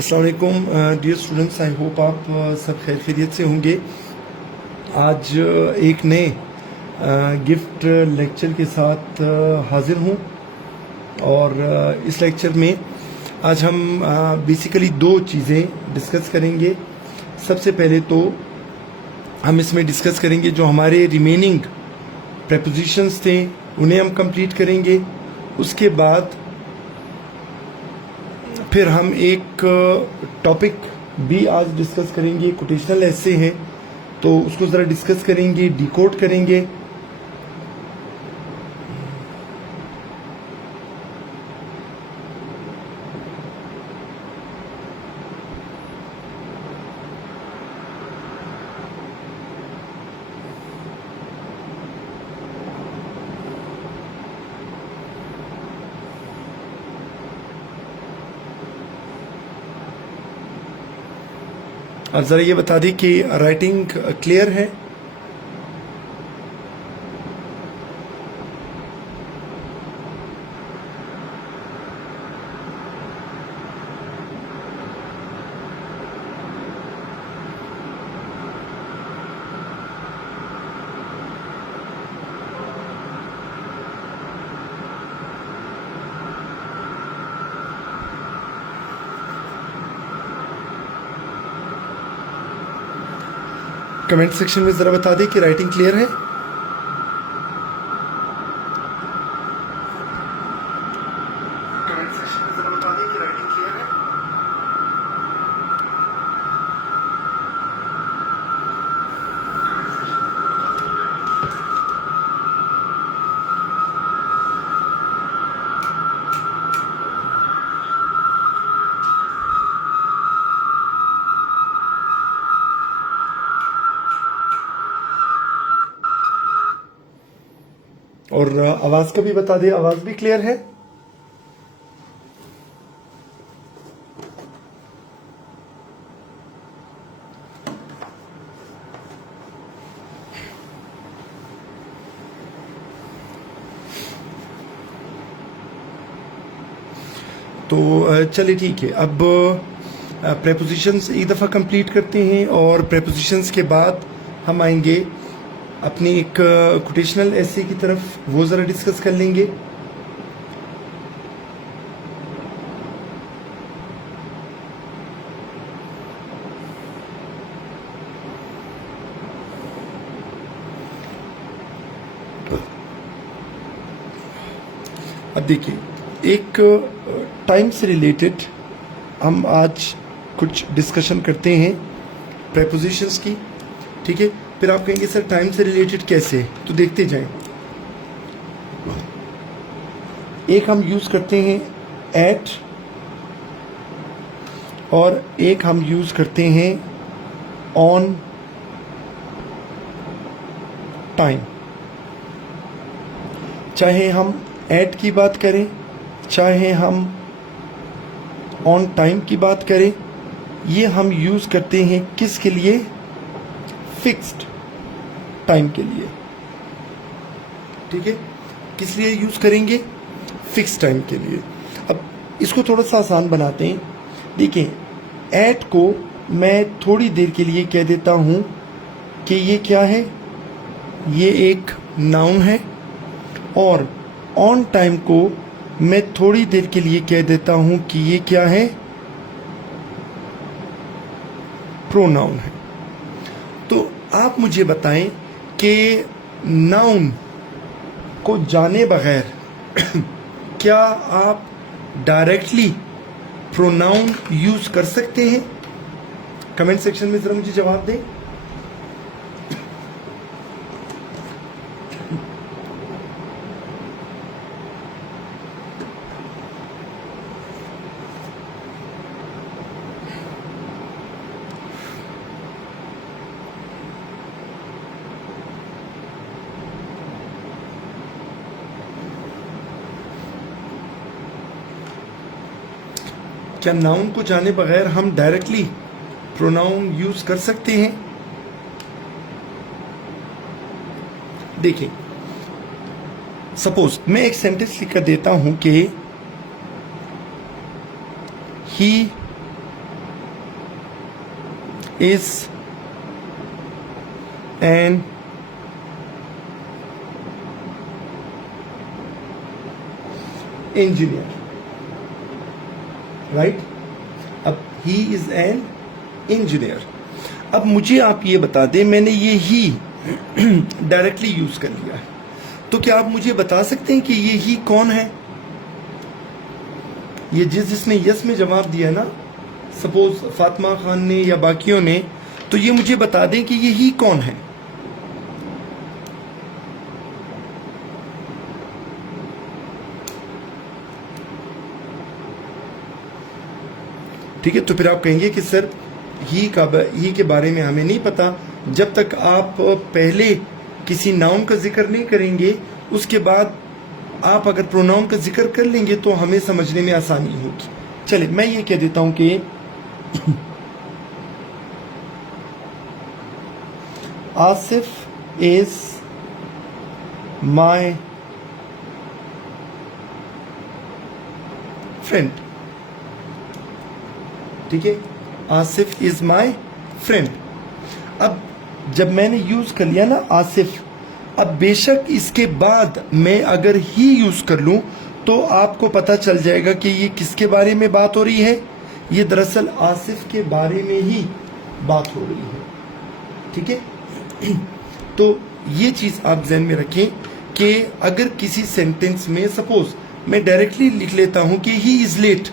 अस्सलाम वालेकुम dear students, I hope आप सब खैर खैरियत से होंगे। आज एक नए गिफ्ट लेक्चर के साथ हाजिर हूँ और इस लेक्चर में आज हम बेसिकली दो चीज़ें डिस्कस करेंगे। सबसे पहले तो हम इसमें डिस्कस करेंगे जो हमारे रिमेनिंग प्रेपोजिशंस थे उन्हें हम कंप्लीट करेंगे। उसके बाद फिर हम एक टॉपिक भी आज डिस्कस करेंगे, कोटेशनल ऐसे है तो उसको ज़रा डिस्कस करेंगे, डिकोड करेंगे। और ज़रा ये बता दें कि राइटिंग क्लियर है। कमेंट सेक्शन में ज़रा बता दें कि राइटिंग क्लियर है। कमेंट सेक्शन में ज़रा बता दें कि राइटिंग क्लियर है। और आवाज़ का भी बता दें, आवाज़ भी क्लियर है। तो चलिए ठीक है, अब प्रेपोजिशंस एक दफ़ा कंप्लीट करते हैं और प्रेपोजिशंस के बाद हम आएंगे अपनी एक कोटेशनल ऐसे की तरफ, वो ज़रा डिस्कस कर लेंगे। अब देखिए, एक टाइम से रिलेटेड हम आज कुछ डिस्कशन करते हैं प्रेपोजिशंस की, ठीक है। फिर आप कहेंगे सर टाइम से रिलेटेड कैसे, तो देखते जाएं। एक हम यूज करते हैं एट और एक हम यूज करते हैं ऑन टाइम। चाहे हम एट की बात करें, चाहे हम ऑन टाइम की बात करें, ये हम यूज करते हैं किसके लिए? फिक्स्ड टाइम के लिए, ठीक है। किस लिए यूज करेंगे? फिक्स टाइम के लिए। अब इसको थोड़ा सा आसान बनाते हैं। देखिए, एट को मैं थोड़ी देर के लिए कह देता हूं कि ये क्या है, ये एक नाउन है, और ऑन टाइम को मैं थोड़ी देर के लिए कह देता हूं कि ये क्या है, प्रोनाउन है। तो आप मुझे बताएं कि नाउन को जाने बगैर क्या आप डायरेक्टली प्रोनाउन यूज कर सकते हैं? कमेंट सेक्शन में जरा मुझे जवाब दें। क्या नाउन को जाने बगैर हम डायरेक्टली प्रोनाउन यूज कर सकते हैं? देखिए, सपोज मैं एक सेंटेंस लिख कर देता हूं कि he is an engineer, right. अब ही इज एन इंजीनियर। अब मुझे आप ये बता दें, मैंने ये ही डायरेक्टली यूज कर लिया है, तो क्या आप मुझे बता सकते हैं कि ये ही कौन है? ये जिसने यस में जवाब दिया ना, सपोज फातिमा खान ने या बाकियों ने, तो ये मुझे बता दें कि ये ही कौन है। ठीक है, तो फिर आप कहेंगे कि सर ही के बारे में हमें नहीं पता। जब तक आप पहले किसी नाउन का जिक्र नहीं करेंगे, उसके बाद आप अगर प्रोनाउन का जिक्र कर लेंगे तो हमें समझने में आसानी होगी। चलिए मैं ये कह देता हूं कि आसिफ इज माय फ्रेंड। ठीक है, आसिफ इज माय फ्रेंड। अब जब मैंने यूज कर लिया ना आसिफ, अब बेशक इसके बाद मैं अगर ही यूज कर लूं तो आपको पता चल जाएगा कि ये किसके बारे में बात हो रही है। ये दरअसल आसिफ के बारे में ही बात हो रही है। ठीक है, तो ये चीज आप ध्यान में रखें कि अगर किसी सेंटेंस में सपोज मैं डायरेक्टली लिख लेता हूं कि ही इज लेट,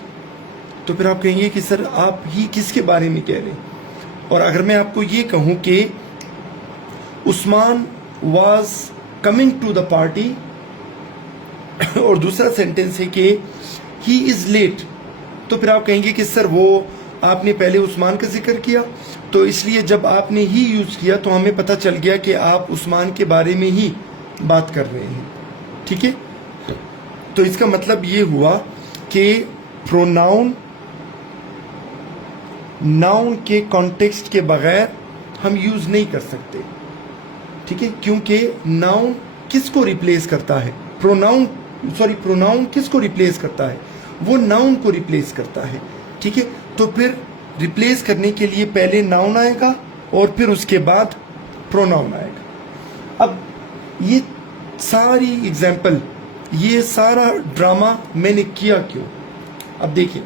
तो फिर आप कहेंगे कि सर आप ही किसके बारे में कह रहे हैं। और अगर मैं आपको ये कहूं कि Usman was coming to the party और दूसरा सेंटेंस है कि he is late, तो फिर आप कहेंगे कि सर वो आपने पहले उस्मान का जिक्र किया, तो इसलिए जब आपने ही यूज किया तो हमें पता चल गया कि आप उस्मान के बारे में ही बात कर रहे हैं। ठीक है, तो इसका मतलब ये हुआ कि प्रोनाउन नाउन के कॉन्टेक्स्ट के बगैर हम यूज नहीं कर सकते। ठीक है, क्योंकि नाउन किसको रिप्लेस करता है? प्रोनाउन किसको रिप्लेस करता है? वो नाउन को रिप्लेस करता है। ठीक है, तो फिर रिप्लेस करने के लिए पहले नाउन आएगा और फिर उसके बाद प्रोनाउन आएगा। अब ये सारी एग्जाम्पल, ये सारा ड्रामा मैंने किया क्यों? अब देखिए,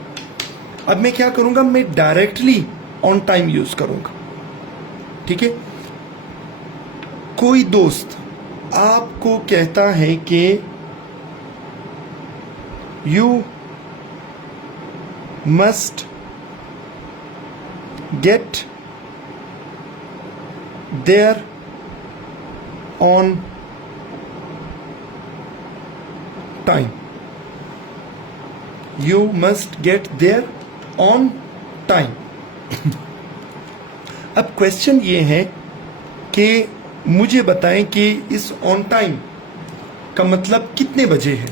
अब मैं क्या करूंगा, मैं डायरेक्टली ऑन टाइम यूज करूंगा। ठीक है, कोई दोस्त आपको कहता है कि you must get there on time, you must get there on time. अब क्वेश्चन ये है कि मुझे बताएं कि इस ऑन टाइम का मतलब कितने बजे है?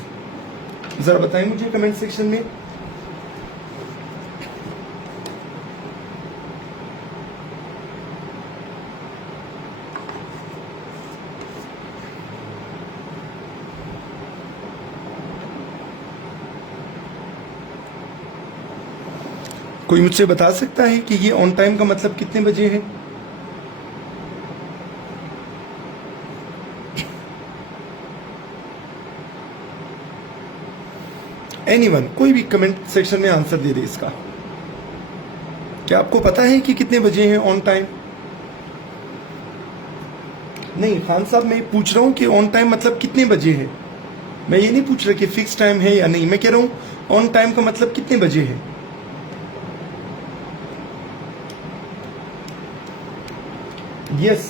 जरा बताएं मुझे कमेंट सेक्शन में। कोई मुझसे बता सकता है कि ये ऑन टाइम का मतलब कितने बजे है? एनीवन, कोई भी कमेंट सेक्शन में आंसर दे दे इसका। क्या आपको पता है कि कितने बजे हैं ऑन टाइम? नहीं खान साहब, मैं पूछ रहा हूं कि ऑन टाइम मतलब कितने बजे है। मैं ये नहीं पूछ रहा कि फिक्स टाइम है या नहीं, मैं कह रहा हूं ऑन टाइम का मतलब कितने बजे है। यस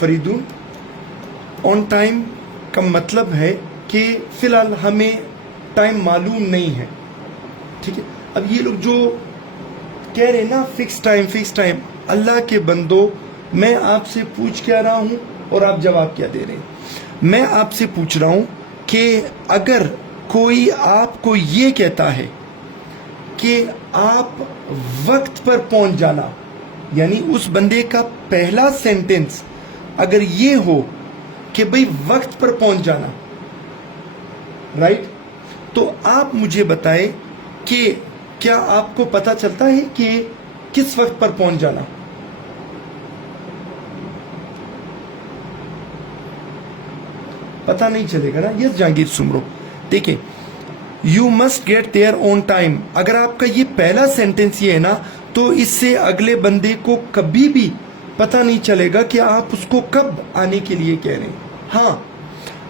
फरीदून, ऑन टाइम का मतलब है कि फिलहाल हमें टाइम मालूम नहीं है। ठीक है, अब ये लोग जो कह रहे हैं ना फिक्स टाइम, अल्लाह के बंदो, मैं आपसे पूछ क्या रहा हूं और आप जवाब क्या दे रहे हैं? मैं आपसे पूछ रहा हूं कि अगर कोई आपको ये कहता है कि आप वक्त पर पहुंच जाना, यानी उस बंदे का पहला सेंटेंस अगर ये हो कि भाई वक्त पर पहुंच जाना, राइट, तो आप मुझे बताएं कि क्या आपको पता चलता है कि किस वक्त पर पहुंच जाना। पता नहीं चलेगा ना। यस जहांगीर सुमरो, देखिए, you must get there on time. अगर आपका ये पहला सेंटेंस ये है ना, तो इससे अगले बंदे को कभी भी पता नहीं चलेगा कि आप उसको कब आने के लिए कह रहे हैं। हाँ,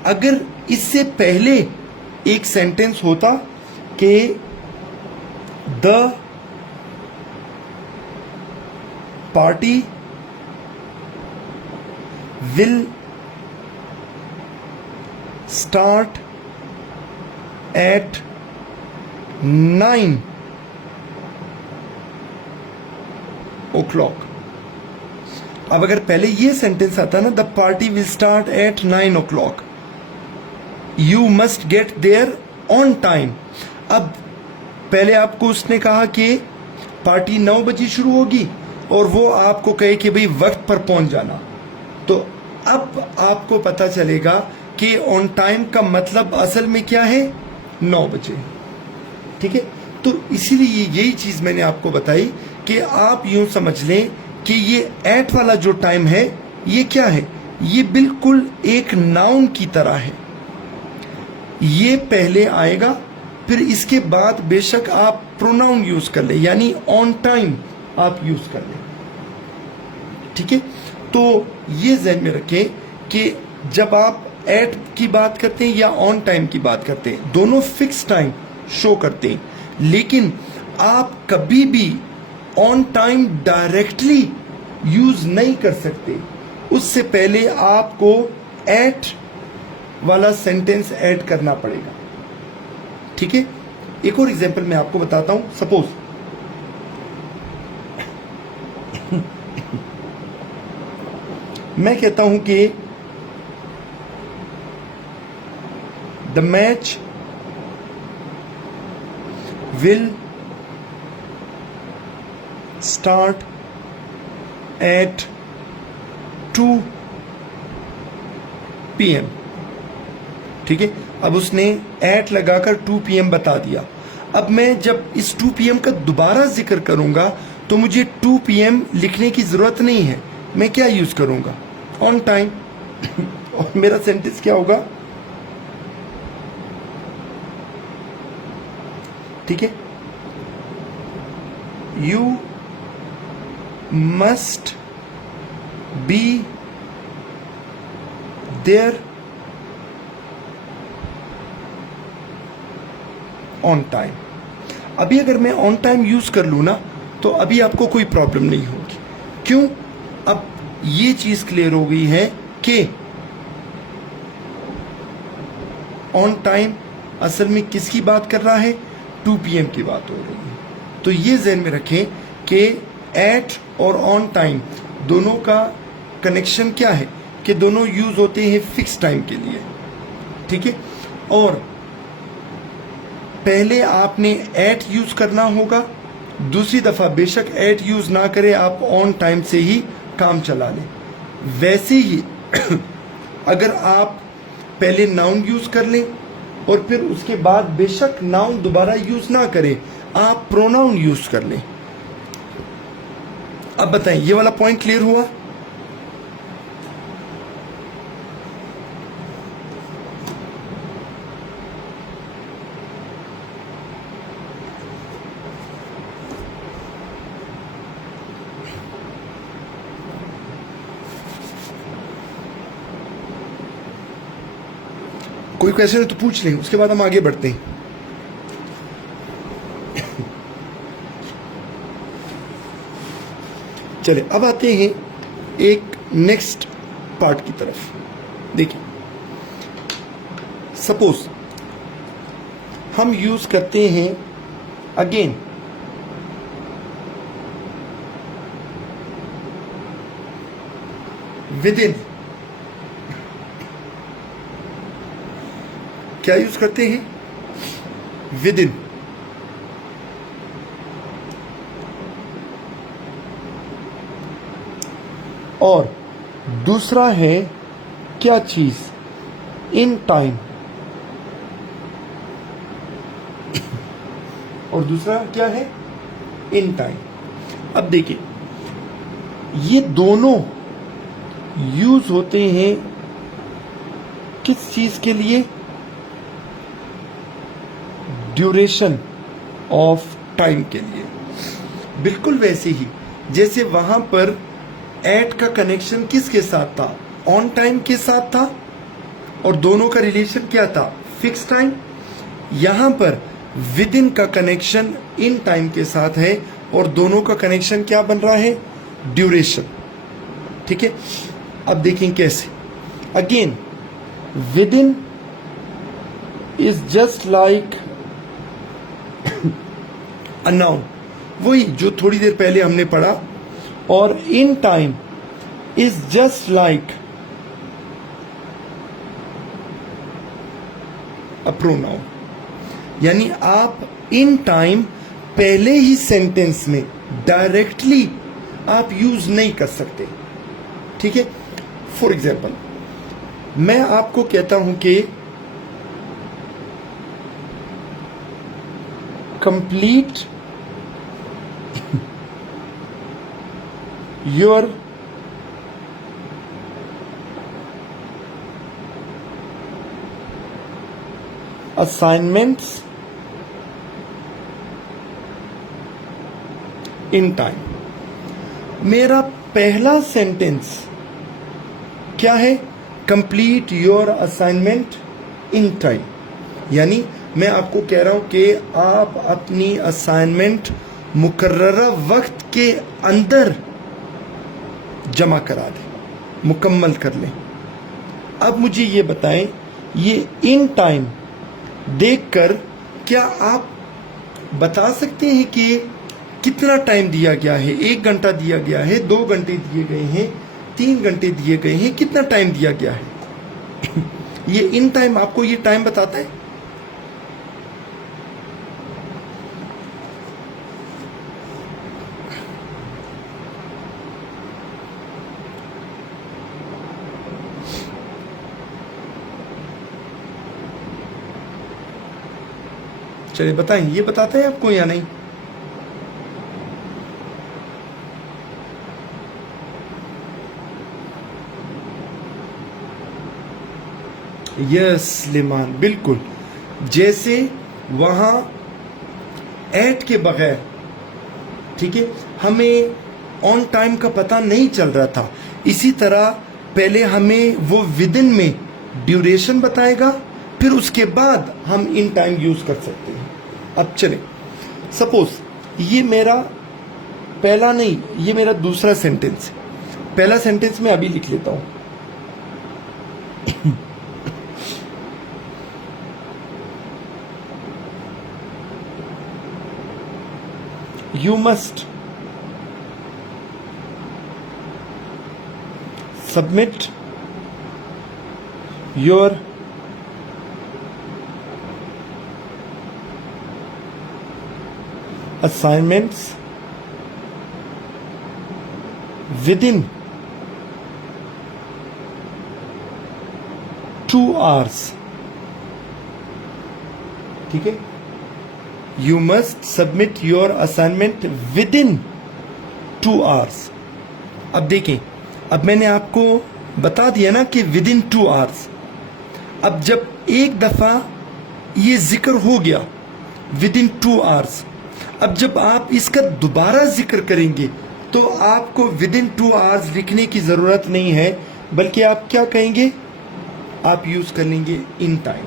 अगर इससे पहले एक सेंटेंस होता कि the party will start at 9 o'clock। अब अगर पहले ये सेंटेंस आता ना, the party will start at 9 o'clock, you must get there on time. अब पहले आपको उसने कहा कि पार्टी 9 बजे शुरू होगी और वो आपको कहे कि भाई वक्त पर पहुंच जाना, तो अब आपको पता चलेगा कि ऑन टाइम का मतलब असल में क्या है, 9 बजे। ठीक है, तो इसीलिए यही चीज मैंने आपको बताई कि आप यूं समझ लें कि ये एट वाला जो टाइम है ये क्या है, ये बिल्कुल एक नाउन की तरह है। ये पहले आएगा, फिर इसके बाद बेशक आप प्रोनाउन यूज कर ले, यानी ऑन टाइम आप यूज कर ले। ठीक है, तो ये ध्यान में रखें कि जब आप एट की बात करते हैं या ऑन टाइम की बात करते हैं, दोनों फिक्स टाइम शो करते हैं, लेकिन आप कभी भी ऑन टाइम डायरेक्टली यूज नहीं कर सकते। उससे पहले आपको एट वाला सेंटेंस ऐड करना पड़ेगा। ठीक है, एक और एग्जांपल मैं आपको बताता हूं। सपोज मैं कहता हूं कि the match will start eight 2 PM। ठीक है, अब उसने एट लगाकर 2 PM बता दिया। अब मैं जब इस 2 PM का दोबारा जिक्र करूंगा तो मुझे 2 PM लिखने की जरूरत नहीं है। मैं क्या यूज करूंगा, ऑन टाइम। और मेरा सेंटेंस क्या होगा, ठीक है, you must be there on time. अभी अगर मैं ऑन टाइम यूज कर लू ना, तो अभी आपको कोई प्रॉब्लम नहीं होगी। क्यों, अब ये चीज क्लियर हो गई है कि ऑन टाइम असल में किसकी बात कर रहा है, 2 PM की बात हो रही है। तो ये ध्यान में रखें कि एट और ऑन टाइम दोनों का कनेक्शन क्या है, कि दोनों यूज होते हैं फिक्स टाइम के लिए। ठीक है, और पहले आपने एट यूज करना होगा, दूसरी दफा बेशक एट यूज ना करें, आप ऑन टाइम से ही काम चला लें। वैसे ही अगर आप पहले नाउन यूज कर लें और फिर उसके बाद बेशक नाउन दोबारा यूज ना करें, आप प्रोनाउन यूज कर लें। अब बताएं, ये वाला पॉइंट क्लियर हुआ? कोई क्वेश्चन है तो पूछ लें, उसके बाद हम आगे बढ़ते हैं। चले, अब आते हैं एक नेक्स्ट पार्ट की तरफ। देखिए, सपोज हम यूज करते हैं अगेन विद इन। क्या यूज करते हैं, विद इन। और दूसरा है क्या चीज, इन टाइम। और दूसरा क्या है, इन टाइम। अब देखिए, ये दोनों यूज होते हैं किस चीज के लिए? ड्यूरेशन ऑफ टाइम के लिए। बिल्कुल वैसे ही जैसे वहां पर एट का कनेक्शन किसके साथ था? ऑन टाइम के साथ था, और दोनों का रिलेशन क्या था? Fix time. यहां पर विद इन का कनेक्शन इन टाइम के साथ है, और दोनों का कनेक्शन क्या बन रहा है? ड्यूरेशन। ठीक है, अब देखें कैसे। Again, with in is just like a noun, वही जो थोड़ी देर पहले हमने पढ़ा, और in time is just like a pronoun. यानी आप इन टाइम पहले ही सेंटेंस में डायरेक्टली आप यूज नहीं कर सकते। ठीक है, फॉर एग्जाम्पल मैं आपको कहता हूं कि complete your assignments in time. मेरा पहला सेंटेंस क्या है? Complete your assignment in time. यानी मैं आपको कह रहा हूं कि आप अपनी असाइनमेंट मुकर्ररा वक्त के अंदर जमा करा दें, मुकम्मल कर लें। अब मुझे ये बताएं, ये इन टाइम देखकर क्या आप बता सकते हैं कि कितना टाइम दिया गया है? 1 घंटा दिया गया है, 2 घंटे दिए गए हैं, 3 घंटे दिए गए हैं, कितना टाइम दिया गया है? ये इन टाइम आपको ये टाइम बताता है? चलिए बताएं, ये बताता है आपको या नहीं? यस लिमान, बिल्कुल। जैसे वहां एट के बगैर, ठीक है, हमें ऑन टाइम का पता नहीं चल रहा था, इसी तरह पहले हमें वो विद इन में ड्यूरेशन बताएगा, फिर उसके बाद हम इन टाइम यूज कर सकते हैं। अब चले, सपोज ये मेरा पहला नहीं, ये मेरा दूसरा सेंटेंस है। पहला सेंटेंस मैं अभी लिख लेता हूं। You must submit your assignments within 2 hours. ठीक है, You must submit your assignment within 2 hours. अब देखें, अब मैंने आपको बता दिया ना कि within 2 hours। अब जब एक दफा ये जिक्र हो गया within 2 hours, अब जब आप इसका दोबारा जिक्र करेंगे तो आपको within 2 hours लिखने की जरूरत नहीं है, बल्कि आप क्या कहेंगे? आप यूज कर लेंगे इन टाइम।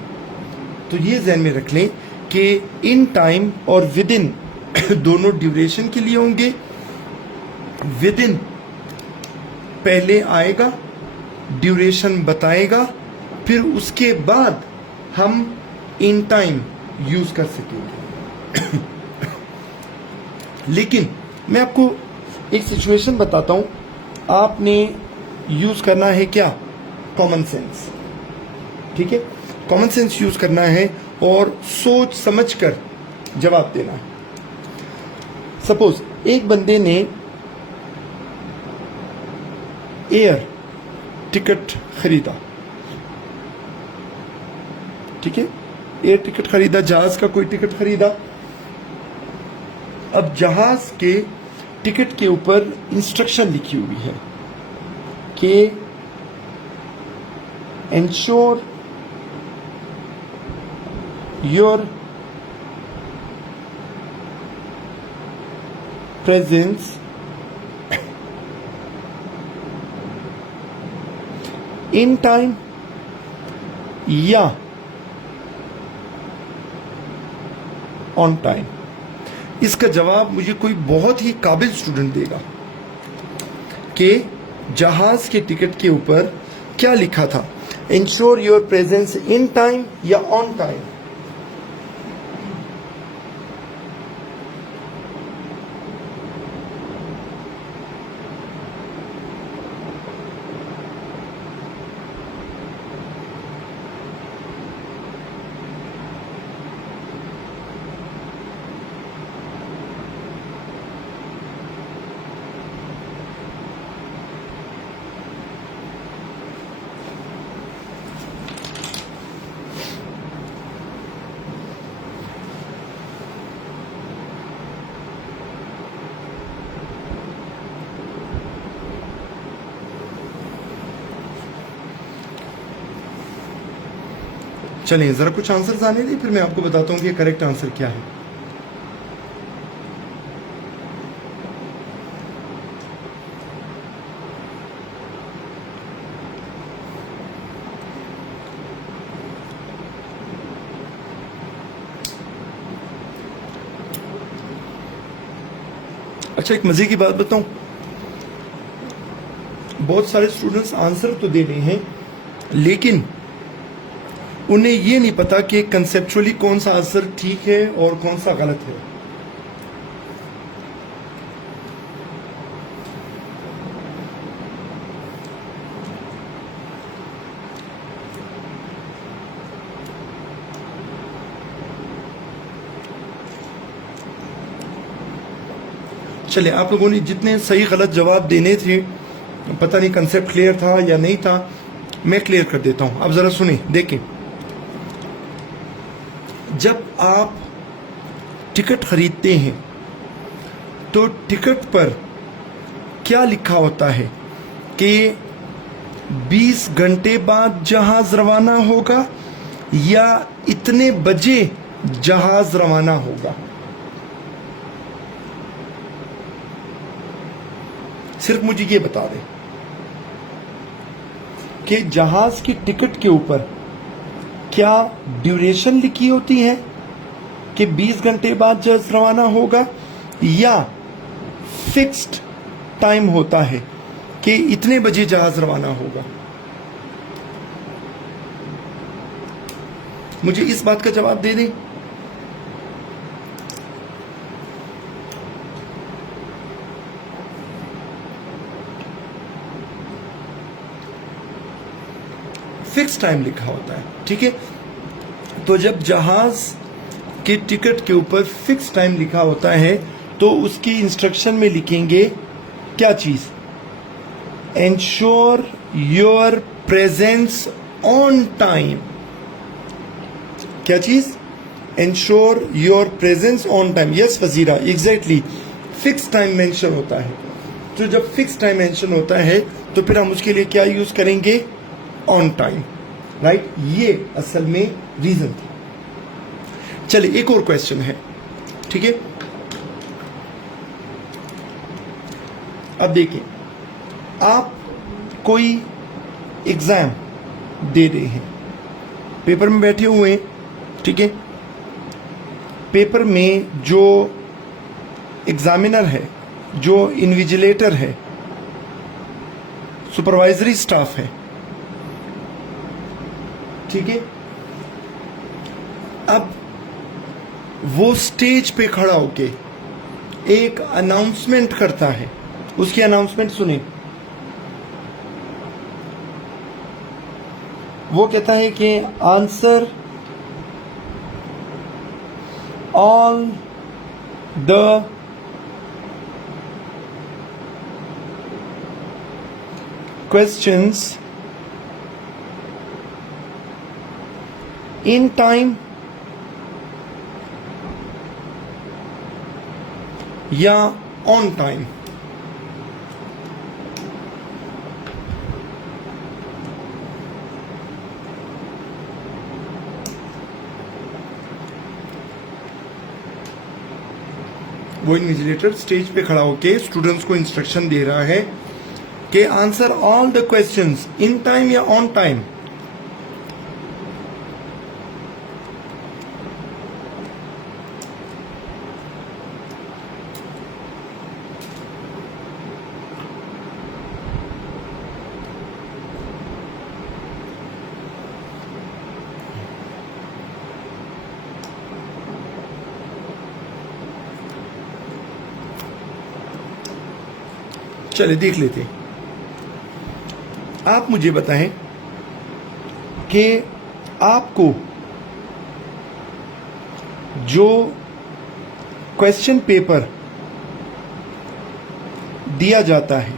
तो ये ध्यान में रख लें कि इन टाइम और विद इन दोनों ड्यूरेशन के लिए होंगे। विद इन पहले आएगा, ड्यूरेशन बताएगा, फिर उसके बाद हम इन टाइम यूज कर सकेंगे। लेकिन मैं आपको एक सिचुएशन बताता हूं, आपने यूज करना है क्या? Common sense. ठीक है, कॉमन सेंस यूज करना है और सोच समझकर जवाब देना है। सपोज एक बंदे ने एयर टिकट खरीदा, ठीक है, एयर टिकट खरीदा, जहाज का कोई टिकट खरीदा। अब जहाज के टिकट के ऊपर इंस्ट्रक्शन लिखी हुई है कि ensure your presence in time या on time। इसका जवाब मुझे कोई बहुत ही काबिल स्टूडेंट देगा कि जहाज के टिकट के ऊपर क्या लिखा था, ensure your presence in time या ऑन टाइम। चलिए जरा कुछ आंसर्स आने दी, फिर मैं आपको बताता हूं कि करेक्ट आंसर क्या है। अच्छा, एक मजे की बात बताऊं, बहुत सारे स्टूडेंट्स आंसर तो दे रहे हैं लेकिन उन्हें ये नहीं पता कि कंसेप्चुअली कौन सा आंसर ठीक है और कौन सा गलत है। चलिए, आप लोगों ने जितने सही गलत जवाब देने थे, पता नहीं कंसेप्ट क्लियर था या नहीं था, मैं क्लियर कर देता हूं। अब जरा सुने, देखें, जब आप टिकट खरीदते हैं तो टिकट पर क्या लिखा होता है कि 20 घंटे बाद जहाज रवाना होगा या इतने बजे जहाज रवाना होगा। सिर्फ मुझे ये बता दें कि जहाज की टिकट के ऊपर क्या ड्यूरेशन लिखी होती है कि 20 घंटे बाद जहाज रवाना होगा या फिक्स्ड टाइम होता है कि इतने बजे जहाज रवाना होगा। मुझे इस बात का जवाब दे दें। फिक्स टाइम लिखा होता है, ठीक है। तो जब जहाज के टिकट के ऊपर फिक्स टाइम लिखा होता है तो उसकी इंस्ट्रक्शन में लिखेंगे क्या चीज, ensure your presence on time. क्या चीज, ensure your presence on time. Yes Wazira, exactly, fix time mention होता है। तो जब फिक्स टाइम मेंशन होता है तो फिर हम उसके लिए क्या यूज करेंगे, ऑन टाइम, राइट। ये असल में रीजन था। चलिए एक और क्वेश्चन है, ठीक है। अब देखिए, आप कोई एग्जाम दे रहे हैं, पेपर में बैठे हुए हैं, ठीक है। पेपर में जो एग्जामिनर है, जो इन्विजिलेटर है, सुपरवाइजरी स्टाफ है, ठीक है। अब वो स्टेज पे खड़ा होके एक अनाउंसमेंट करता है। उसकी अनाउंसमेंट सुने। वो कहता है कि answer all the questions in time या ऑन टाइम। वो इन्विजिलेटर स्टेज पे खड़ा होके स्टूडेंट्स को इंस्ट्रक्शन दे रहा है कि answer all the questions in time या ऑन टाइम। चले देख लेते हैं। आप मुझे बताएं कि आपको जो क्वेश्चन पेपर दिया जाता है,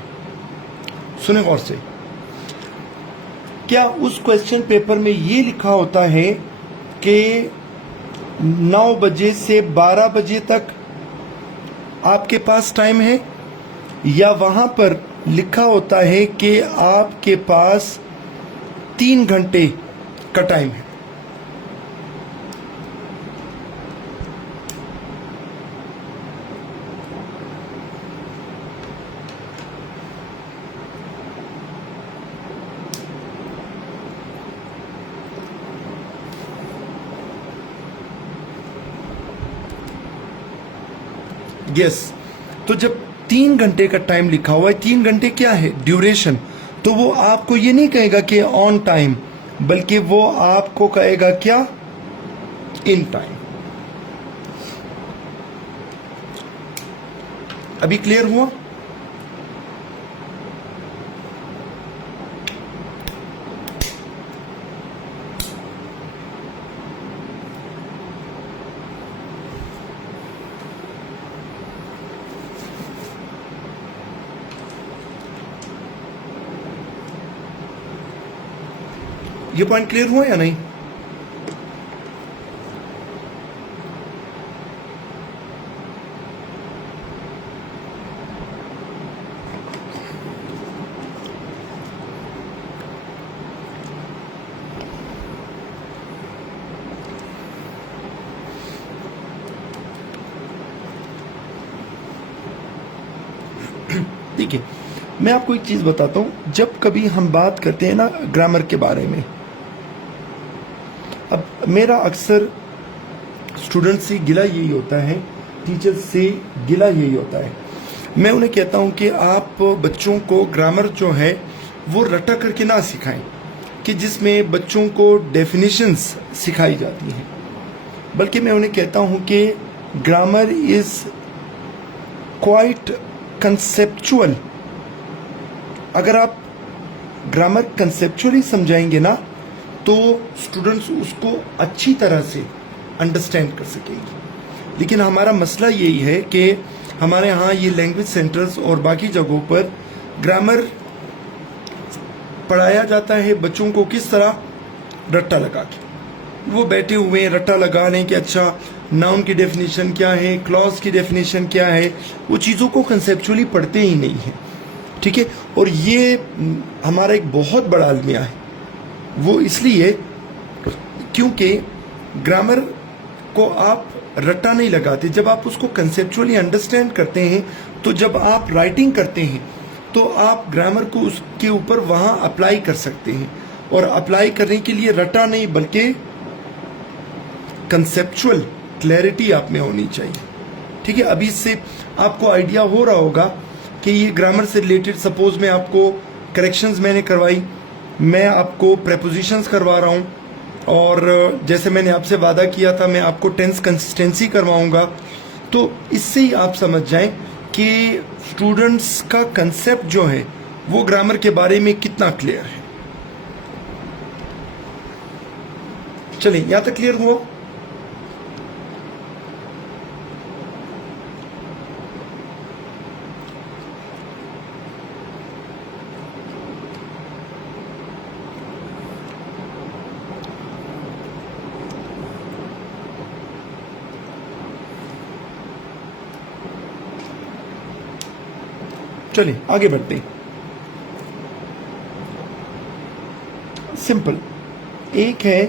सुने गौर से, क्या उस क्वेश्चन पेपर में ये लिखा होता है कि 9 बजे से 12 बजे तक आपके पास टाइम है, या वहां पर लिखा होता है कि आपके पास 3 घंटे का टाइम है? यस, तो जब 3 घंटे का टाइम लिखा हुआ है, 3 घंटे क्या है? ड्यूरेशन। तो वो आपको ये नहीं कहेगा कि ऑन टाइम, बल्कि वो आपको कहेगा क्या? In time. अभी क्लियर हुआ? ये पॉइंट क्लियर हुआ या नहीं? देखिए, मैं आपको एक चीज बताता हूं। जब कभी हम बात करते हैं ना ग्रामर के बारे में, अब मेरा अक्सर स्टूडेंट से गिला यही होता है, टीचर से गिला यही होता है। मैं उन्हें कहता हूं कि आप बच्चों को ग्रामर जो है वो रटा करके ना सिखाएं, कि जिसमें बच्चों को डेफिनेशंस सिखाई जाती हैं, बल्कि मैं उन्हें कहता हूं कि ग्रामर इज क्वाइट कंसेप्चुअल। अगर आप ग्रामर कंसेप्चुअली समझाएंगे ना, तो स्टूडेंट्स उसको अच्छी तरह से अंडरस्टैंड कर सकेंगे। लेकिन हमारा मसला यही है कि हमारे यहाँ ये लैंग्वेज सेंटर्स और बाकी जगहों पर ग्रामर पढ़ाया जाता है बच्चों को किस तरह? रट्टा लगा के। वो बैठे हुए हैं रट्टा लगा लें कि अच्छा नाउन की डेफिनेशन क्या है, क्लॉज की डेफिनेशन क्या है। वो चीज़ों को कंसेप्चुअली पढ़ते ही नहीं है, ठीक है। और ये हमारा एक बहुत बड़ा अलमिया है। वो इसलिए क्योंकि ग्रामर को आप रट्टा नहीं लगाते। जब आप उसको कंसेप्चुअली अंडरस्टैंड करते हैं, तो जब आप राइटिंग करते हैं तो आप ग्रामर को उसके ऊपर वहां अप्लाई कर सकते हैं। और अप्लाई करने के लिए रट्टा नहीं, बल्कि कंसेप्चुअल क्लैरिटी आप में होनी चाहिए, ठीक है। अभी इससे आपको आइडिया हो रहा होगा कि ये ग्रामर से रिलेटेड, सपोज मैं आपको करेक्शंस मैंने करवाई, मैं आपको प्रेपोजिशंस करवा रहा हूँ, और जैसे मैंने आपसे वादा किया था मैं आपको टेंस कंसिस्टेंसी करवाऊंगा। तो इससे ही आप समझ जाएं कि स्टूडेंट्स का कंसेप्ट जो है वो ग्रामर के बारे में कितना क्लियर है। चलिए, यहां तक क्लियर हुआ? चलिए आगे बढ़ते हैं। सिंपल, एक है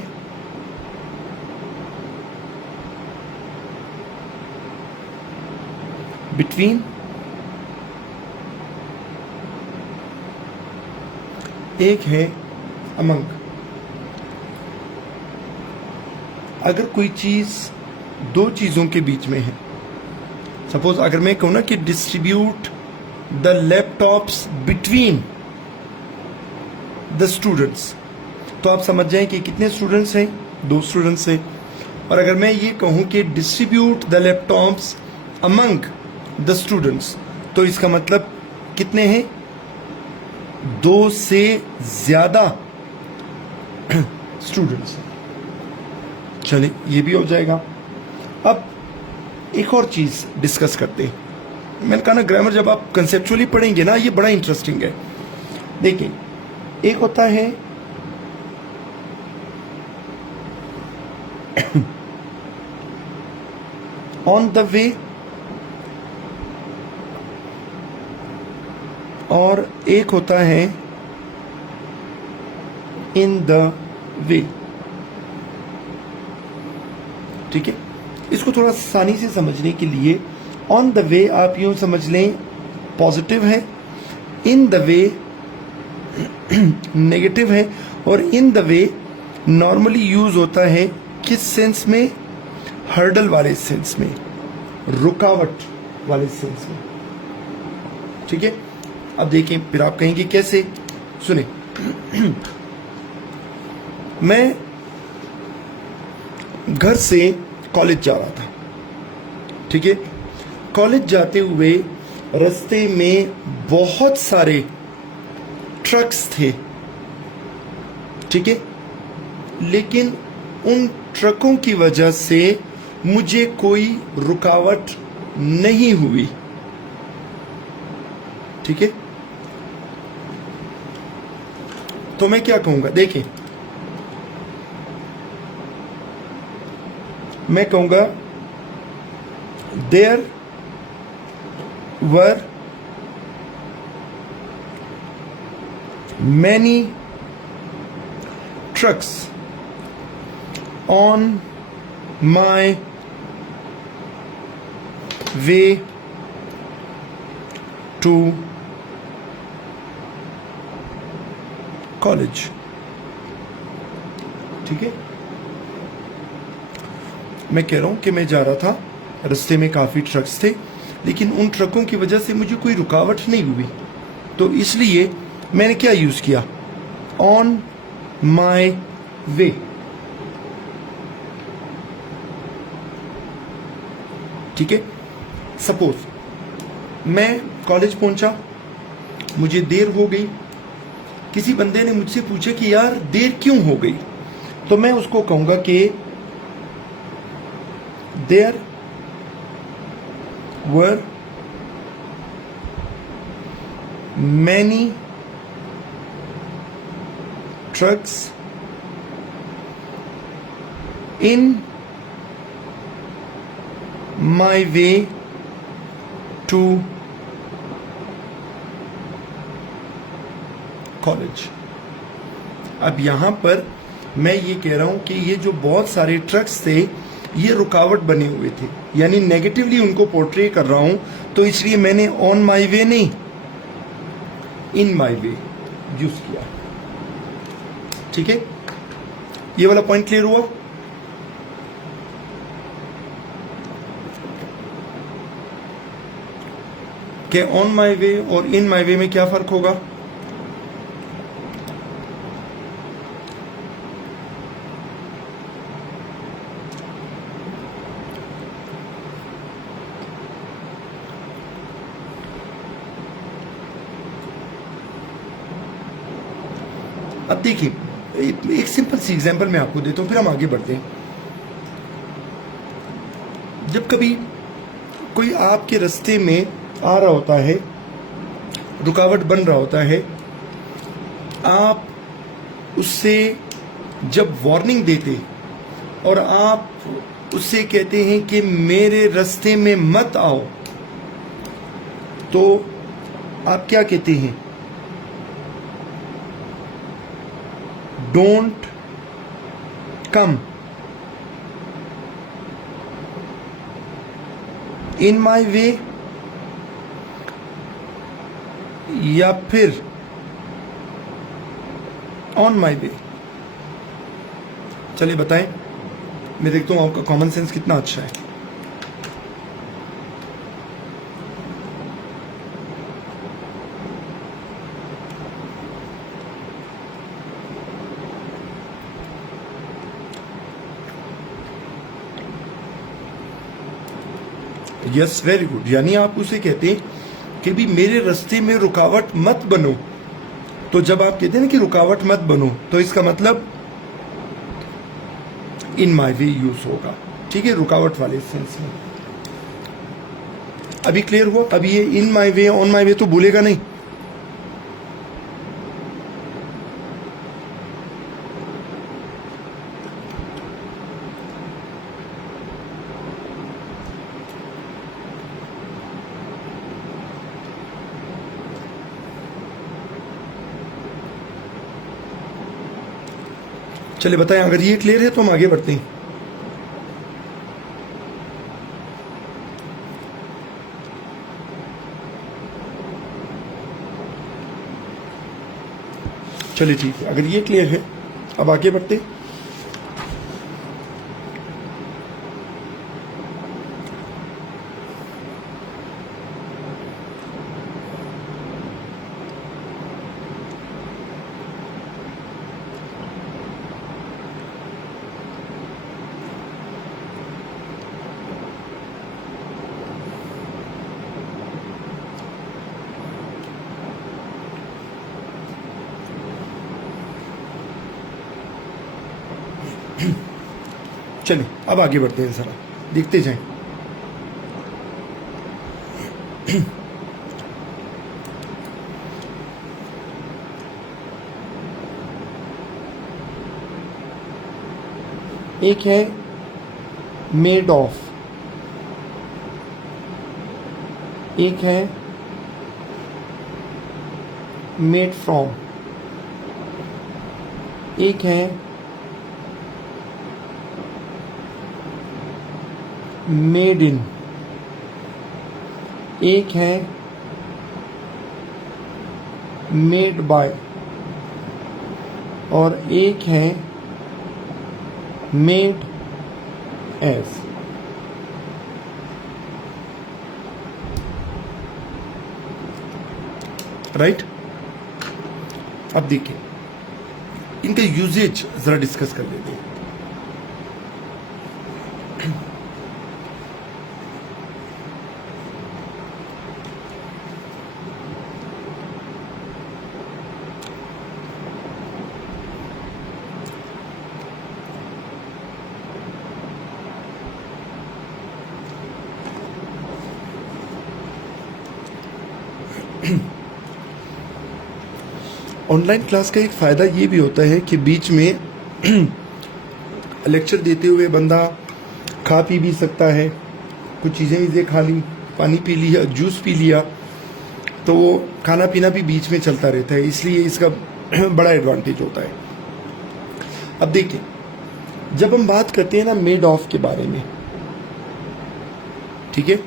बिटवीन, एक है अमंग। अगर कोई चीज दो चीजों के बीच में है, सपोज अगर मैं कहूं ना कि distribute the laptops between the students, तो आप समझ जाएं कि कितने स्टूडेंट्स हैं, दो स्टूडेंट्स हैं। और अगर मैं ये कहूं कि distribute the laptops among the students, तो इसका मतलब कितने हैं, दो से ज्यादा स्टूडेंट्स। चलिए ये भी हो जाएगा। अब एक और चीज डिस्कस करते हैं। मैंने कहा ना, ग्रामर जब आप कंसेप्चुअली पढ़ेंगे ना, ये बड़ा इंटरेस्टिंग है। देखिए, एक होता है ऑन द वे, और एक होता है इन द वे। ठीक है, इसको थोड़ा आसानी से समझने के लिए ऑन द वे आप यूं समझ लें पॉजिटिव है, इन द वे नेगेटिव है। और in the way normally use होता है किस सेंस में, हर्डल वाले सेंस में, रुकावट वाले सेंस में। ठीक है, अब देखें, फिर आप कहेंगे कैसे, सुने। मैं घर से कॉलेज जा रहा था। ठीक है, कॉलेज जाते हुए रास्ते में बहुत सारे ट्रक्स थे। ठीक है, लेकिन उन ट्रकों की वजह से मुझे कोई रुकावट नहीं हुई। ठीक है, तो मैं क्या कहूंगा, देखिए, मैं कहूंगा there were many trucks on my way to college. ठीक है, मैं कह रहा हूं कि मैं जा रहा था, रास्ते में काफी ट्रक्स थे, लेकिन उन ट्रकों की वजह से मुझे कोई रुकावट नहीं हुई। तो इसलिए मैंने क्या यूज किया, ऑन माई वे। ठीक है, सपोज मैं कॉलेज पहुंचा, मुझे देर हो गई, किसी बंदे ने मुझसे पूछा कि यार देर क्यों हो गई, तो मैं उसको कहूंगा कि there were many trucks in my way to college. अब यहां पर मैं ये कह रहा हूं कि ये जो बहुत सारे ट्रक्स थे, ये रुकावट बने हुए थे, यानी नेगेटिवली उनको पोर्ट्रे कर रहा हूं, तो इसलिए मैंने ऑन माई वे नहीं, इन माई वे यूज किया। ठीक है, ये वाला पॉइंट क्लियर हुआ। कि ऑन माई वे और इन माई वे में क्या फर्क होगा, अब देखिए, एक सिंपल सी एग्जांपल मैं आपको देता हूं, फिर हम आगे बढ़ते हैं। जब कभी कोई आपके रास्ते में आ रहा होता है, रुकावट बन रहा होता है, आप उससे जब वार्निंग देते और आप उससे कहते हैं कि मेरे रास्ते में मत आओ, तो आप क्या कहते हैं? डोंट कम इन माई वे, या फिर ऑन माई वे? चलिए बताएं, मैं देखता हूं आपका कॉमन सेंस कितना अच्छा है। Yes, very good. यानी आप उसे कहते हैं कि भी मेरे रास्ते में रुकावट मत बनो। तो जब आप कहते हैं ना कि रुकावट मत बनो, तो इसका मतलब इन माई वे यूज होगा। ठीक है, रुकावट वाले सेंस में। अभी क्लियर हुआ? अभी ये इन माई वे ऑन माई वे तो भूलेगा नहीं। चलिए बताएं, अगर ये क्लियर है तो हम आगे बढ़ते हैं। चलिए ठीक है, अगर ये क्लियर है अब आगे बढ़ते हैं। चलिए अब आगे बढ़ते हैं, जरा देखते जाएं। एक है मेड ऑफ, एक है मेड फ्रॉम, एक है मेड इन, एक है मेड बाय, और एक है मेड एज। राइट? अब देखिए इनका यूजेज जरा डिस्कस कर लेते हैं। ऑनलाइन क्लास का एक फ़ायदा ये भी होता है कि बीच में लेक्चर देते हुए बंदा खा पी भी सकता है, कुछ चीज़ें खा ली, पानी पी लिया, जूस पी लिया, तो वो खाना पीना भी बीच में चलता रहता है, इसलिए इसका बड़ा एडवांटेज होता है। अब देखिए, जब हम बात करते हैं ना मेड ऑफ के बारे में, ठीक है,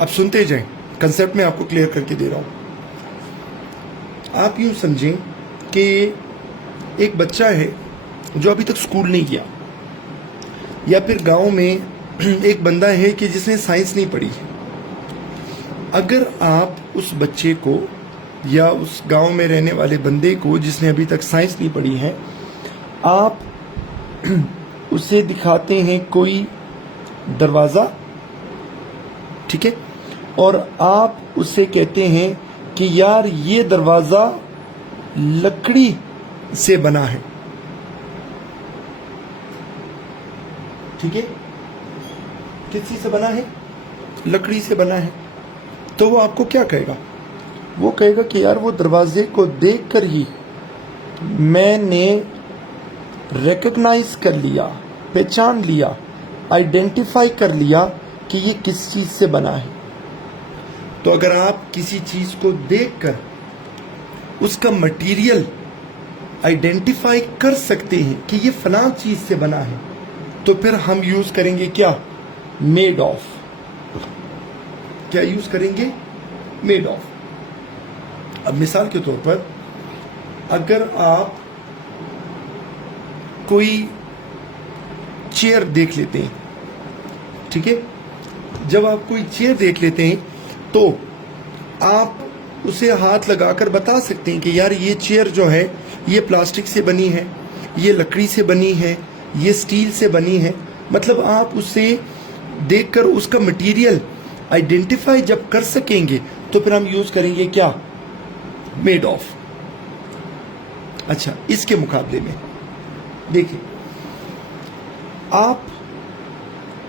अब सुनते जाएं, कंसेप्ट में आपको क्लियर करके दे रहा हूं। आप यूं समझें कि एक बच्चा है जो अभी तक स्कूल नहीं गया, या फिर गांव में एक बंदा है कि जिसने साइंस नहीं पढ़ी है। अगर आप उस बच्चे को या उस गांव में रहने वाले बंदे को जिसने अभी तक साइंस नहीं पढ़ी है, आप उसे दिखाते हैं कोई दरवाज़ा, ठीक है, और आप उससे कहते हैं कि यार ये दरवाज़ा लकड़ी से बना है, ठीक है, किस चीज़ से बना है? लकड़ी से बना है। तो वो आपको क्या कहेगा? वो कहेगा कि यार वो दरवाजे को देखकर ही मैंने रिकॉग्नाइज कर लिया, पहचान लिया, आइडेंटिफाई कर लिया कि ये किस चीज़ से बना है। तो तो अगर आप किसी चीज को देखकर उसका मटेरियल आइडेंटिफाई कर सकते हैं कि ये फलां चीज से बना है, तो फिर हम यूज करेंगे क्या? Made of. क्या यूज करेंगे? Made of. अब मिसाल के तौर पर अगर आप कोई चेयर देख लेते हैं, ठीक है, जब आप कोई चेयर देख लेते हैं तो आप उसे हाथ लगाकर बता सकते हैं कि यार ये चेयर जो है ये प्लास्टिक से बनी है, ये लकड़ी से बनी है, ये स्टील से बनी है। मतलब आप उसे देखकर उसका मटेरियल आइडेंटिफाई जब कर सकेंगे तो फिर हम यूज करेंगे क्या? Made of. अच्छा, इसके मुकाबले में देखिए, आप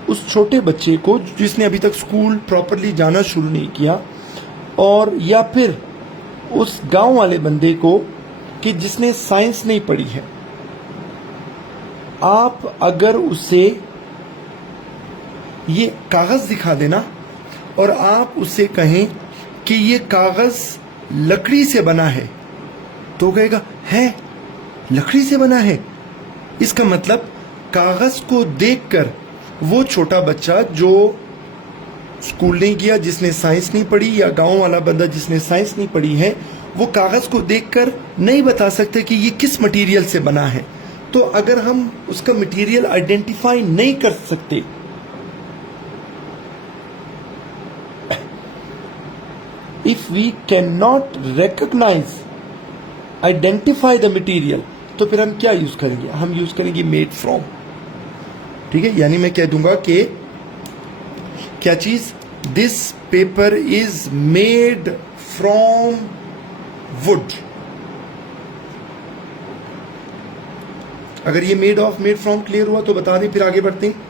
उस छोटे बच्चे को जिसने अभी तक स्कूल प्रॉपरली जाना शुरू नहीं किया, और या फिर उस गांव वाले बंदे को कि जिसने साइंस नहीं पढ़ी है, आप अगर उसे ये कागज दिखा देना और आप उससे कहें कि ये कागज लकड़ी से बना है, तो कहेगा है लकड़ी से बना है। इसका मतलब कागज को देखकर वो छोटा बच्चा जो स्कूल नहीं गया, जिसने साइंस नहीं पढ़ी, या गांव वाला बंदा जिसने साइंस नहीं पढ़ी है, वो कागज को देखकर नहीं बता सकते कि ये किस मटेरियल से बना है। तो अगर हम उसका मटेरियल आइडेंटिफाई नहीं कर सकते, if we can not recognise identify the material, तो फिर हम क्या यूज करेंगे? हम यूज करेंगे मेड फ्रॉम। ठीक है, यानी मैं कह दूंगा कि क्या चीज? This paper is made from would. अगर ये made of made from clear हुआ तो बता दें, फिर आगे बढ़ते हैं।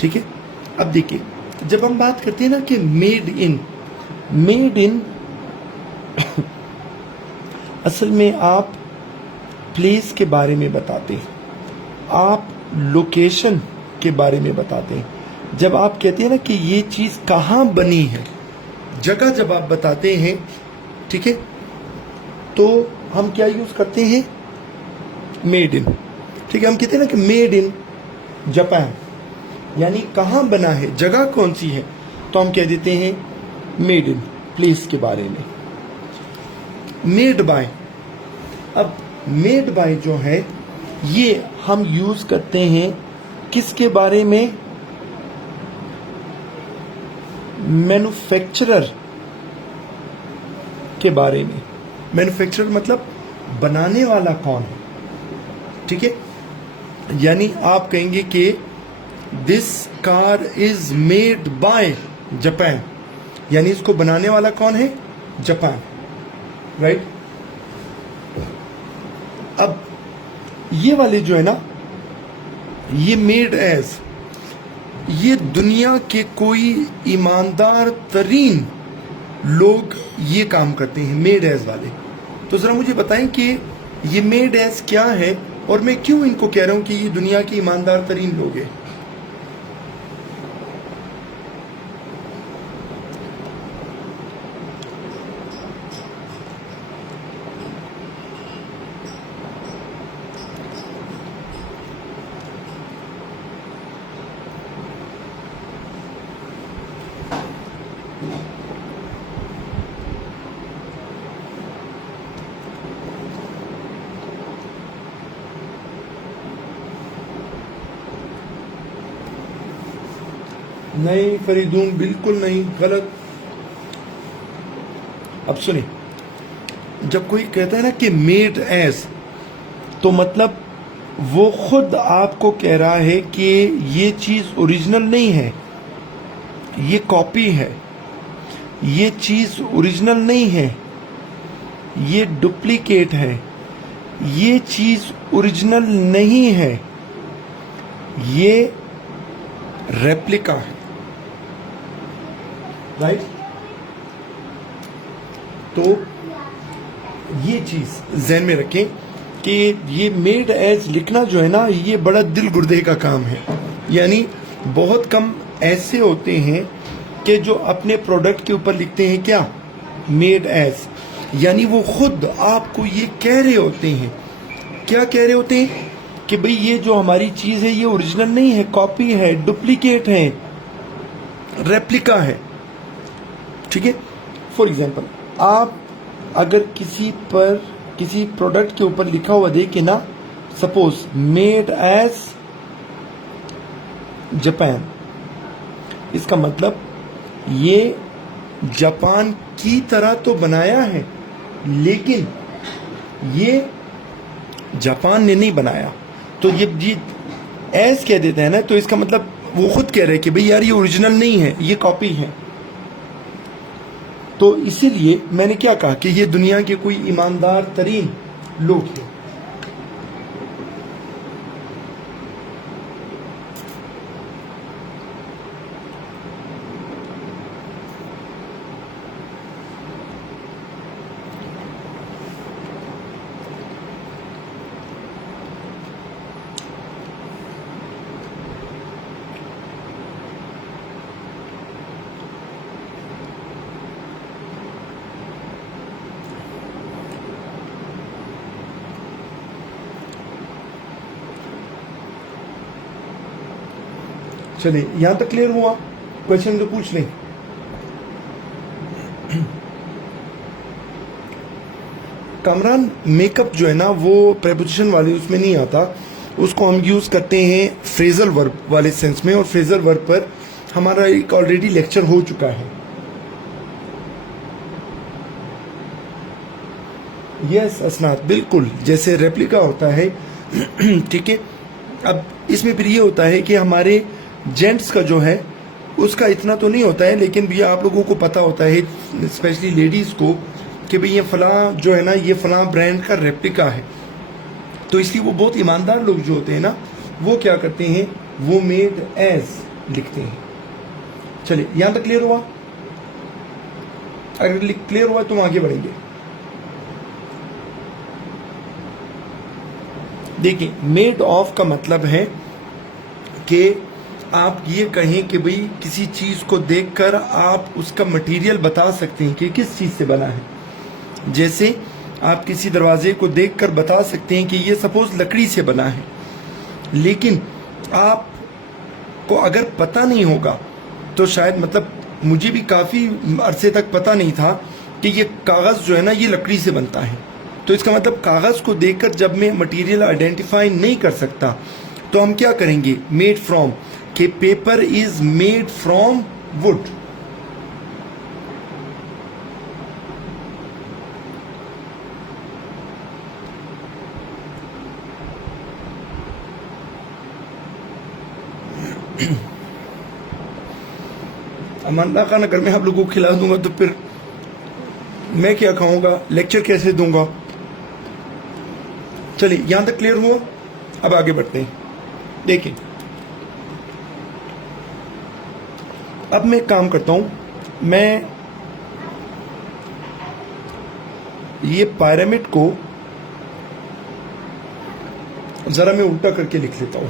ठीक है, अब देखिए, जब हम बात करते हैं ना कि मेड इन असल में आप प्लेस के बारे में बताते हैं, आप लोकेशन के बारे में बताते हैं। जब आप कहते हैं ना कि ये चीज कहाँ बनी है, जगह जब आप बताते हैं, ठीक है, तो हम क्या यूज करते हैं? Made in. ठीक है, हम कहते हैं ना कि मेड इन जापान, यानी कहाँ बना है, जगह कौन सी है, तो हम कह देते हैं मेड इन प्लेस के बारे में। मेड बाय, अब मेड बाय जो है ये हम यूज करते हैं किसके बारे में? मैन्युफैक्चरर के बारे में। मैन्युफैक्चरर मतलब बनाने वाला कौन है, ठीक है, यानी आप कहेंगे कि this car is made by Japan, यानी इसको बनाने वाला कौन है? Japan, right. अब ये वाले जो है ना, ये मेड एज, ये दुनिया के कोई ईमानदार तरीन लोग ये काम करते हैं, मेड एज वाले। तो जरा मुझे बताएं कि ये मेड एज क्या है और मैं क्यों इनको कह रहा हूं कि ये दुनिया के ईमानदार तरीन लोग हैं? नहीं फरीदून, बिल्कुल नहीं, गलत। अब सुनिए, जब कोई कहता है ना कि मेड एज, तो मतलब वो खुद आपको कह रहा है कि ये चीज ओरिजिनल नहीं है, ये कॉपी है। ये चीज ओरिजिनल नहीं है, ये डुप्लीकेट है। ये चीज ओरिजिनल नहीं है, ये रेप्लिका है। राइट? तो ये चीज ज़हन में रखें कि ये मेड एज लिखना जो है ना, ये बड़ा दिल गुर्दे का काम है। यानी बहुत कम ऐसे होते हैं कि जो अपने प्रोडक्ट के ऊपर लिखते हैं क्या, मेड एज। यानी वो खुद आपको ये कह रहे होते हैं, क्या कह रहे होते हैं कि भाई ये जो हमारी चीज है ये ओरिजिनल नहीं है, कॉपी है, डुप्लीकेट है, रेप्लिका है। ठीक है? फॉर एग्जाम्पल, आप अगर किसी पर किसी प्रोडक्ट के ऊपर लिखा हुआ देखे ना, सपोज मेड एज जापान, इसका मतलब ये जापान की तरह तो बनाया है, लेकिन ये जापान ने नहीं बनाया। तो ये एज कह देते हैं ना, तो इसका मतलब वो खुद कह रहे हैं कि भाई यार ये ओरिजिनल नहीं है, ये कॉपी है। तो इसीलिए मैंने क्या कहा कि ये दुनिया के कोई ईमानदार तरीन लोग हैं। चलिए, यहां तक क्लियर हुआ? क्वेश्चन तो पूछ लें। कामरान, मेकअप जो है ना वो प्रेपोजिशन वाले उसमें नहीं आता, उसको हम यूज करते हैं फ्रेजल वर्ब वाले सेंस में, और फ्रेजल वर्ब पर हमारा एक ऑलरेडी लेक्चर हो चुका है। यस असनात, बिल्कुल जैसे रेप्लिका होता है। ठीक है? अब इसमें फिर ये होता है कि हमारे जेंट्स का जो है उसका इतना तो नहीं होता है, लेकिन भी आप लोगों को पता होता है, स्पेशली लेडीज को, कि भाई ये फलां जो है ना, ये फलां ब्रांड का रेप्लिका है। तो इसलिए वो बहुत ईमानदार लोग जो होते हैं ना, वो क्या करते हैं, वो मेड एज लिखते हैं। चलिए, यहां तक क्लियर हुआ? अगर क्लियर हुआ तो हम आगे बढ़ेंगे। देखिए, मेड ऑफ का मतलब है कि आप ये कहें कि भाई किसी चीज को देखकर आप उसका मटेरियल बता सकते हैं कि किस चीज से बना है। जैसे आप किसी दरवाजे को देखकर बता सकते हैं कि ये सपोज लकड़ी से बना है, लेकिन आपको अगर पता नहीं होगा तो शायद, मतलब मुझे भी काफी अरसे तक पता नहीं था कि ये कागज जो है ना ये लकड़ी से बनता है। तो इसका मतलब कागज को देखकर जब मैं मटेरियल आइडेंटिफाई नहीं कर सकता तो हम क्या करेंगे, मेड फ्रॉम, कि paper is made from wood. अमानला खान अगर मैं आप लोगों को खिला दूंगा तो फिर मैं क्या खाऊंगा, लेक्चर कैसे दूंगा? चलिए, यहां तक क्लियर हुआ? अब आगे बढ़ते हैं। देखिए, अब मैं एक काम करता हूं, मैं ये पिरामिड को जरा मैं उल्टा करके लिख लेता हूं,